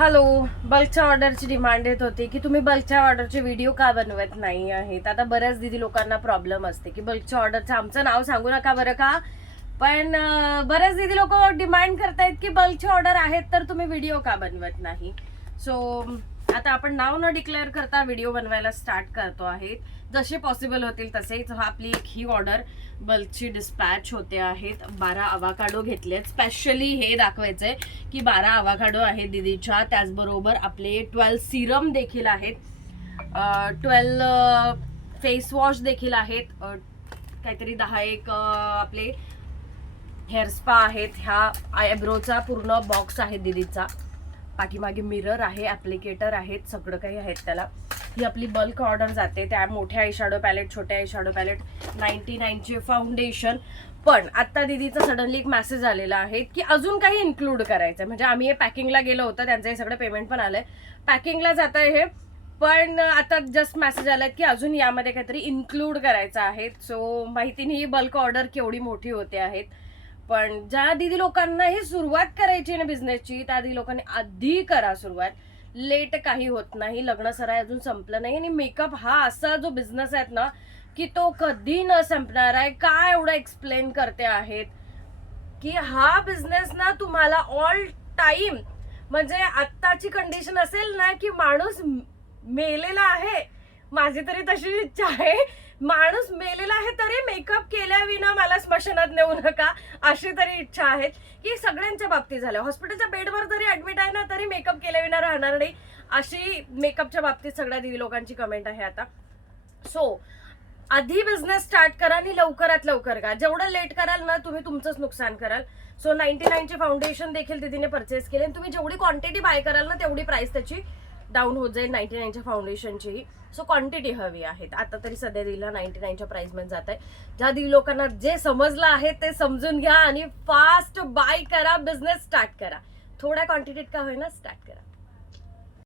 Hello, बल्कच्या ऑर्डरची demand येत होती की तुम्ही बल्कच्या ऑर्डरचे व्हिडिओ का बनवत नाही आहेत. आता बऱ्याच दिदी लोकांना प्रॉब्लेम असते की बल्कच्या ऑर्डरचं आमचं नाव सांगू नका बरं का, पण बऱ्याच दिदी लोक डिमांड करतायत की बल्कचे ऑर्डर आहेत तर तुम्ही व्हिडिओ का बनवत नाही. सो आता आपण नाव न डिक्लेअर करता व्हिडिओ बनवायला स्टार्ट करतो आहे. जसे पॉसिबल होतील तसेच आपली एक ही ऑर्डर बल्कची डिस्पॅच होते आहेत. 12 अवाकाडो घेतलेत. स्पेशली हे दाखवायचंय की 12 अवाकाडो आहेत दीदीच्या. त्याचबरोबर आपले 12 सिरम देखील आहेत, 12 फेस वॉश देखील आहेत, काहीतरी 10 एक आपले हेअर स्पा आहेत. ह्या आयब्रोचा पूर्ण बॉक्स आहे दीदीचा. पाठीमागे मिरर आहे, ऍप्लिकेटर आहेत, सगळं काही आहेत त्याला. ही आपली बल्क ऑर्डर जाते. त्या मोठ्या आय शॅडो पॅलेट, छोट्या आय शॅडो पॅलेट, 99चे फाउंडेशन. पण आता दीदीचा सडनली एक मेसेज आलेला आहे की अजून काही इन्क्लूड करायचं. म्हणजे आम्ही हे पॅकिंगला गेलो होतो, त्यांचं हे सगळं पेमेंट पण आलंय, पॅकिंगला जात आहे हे. पण आता जस्ट मेसेज आलाय की अजून यामध्ये काहीतरी इन्क्लूड करायचं आहे. सो माहिती नाही बल्क ऑर्डर केवढी मोठी होते आहेत. पण ज्या दीदी लोकांना ही सुरुवात करायची ना बिझनेसची, त्या दीदी लोकांनी आधी करा सुरुवात. लेट काही होत नाही. लग्न सराई अजून संपलं नाही आणि मेकअप हा असा जो बिझनेस आहे ना की तो कधी न संपणार आहे. काय एवढं एक्सप्लेन करते आहेत की हा बिझनेस ना तुम्हाला ऑल टाइम, म्हणजे आत्ताची कंडिशन असेल ना की माणूस मेलेला आहे, माझी तरी तशी इच्छा आहे, माणूस मेलेला आहे तरी मेकअप केल्याविना मला स्मशानात नेऊ नका, अशी तरी इच्छा आहे की सगळ्यांच्या बाबतीत झालं. हॉस्पिटलच्या बेडवर जरी ऍडमिट आहे ना तरी मेकअप केल्याविना राहणार नाही, अशी मेकअपच्या बाबतीत सगळ्या दिदी लोकांची कमेंट आहे आता. सो आधी बिझनेस स्टार्ट करा आणि लवकरात लवकर का. जेवढं लेट कराल ना तुम्ही तुमचंच नुकसान कराल. सो 99चे फाउंडेशन देखील दीदीने परचेस केले. तुम्ही जेवढी क्वांटिटी बाय कराल ना तेवढी प्राइस त्याची डाऊन होत जाईल 99च्या फाउंडेशनची. सो क्वांटिटी हवी आहेत. आता तरी सध्या दिला 99च्या प्राइस मध्ये जात आहे. ज्या दिदी लोकांना जे समजलं आहे ते समजून घ्या आणि फास्ट बाय करा, बिझनेस स्टार्ट करा. थोड्या क्वांटिटीत का होईना स्टार्ट करा.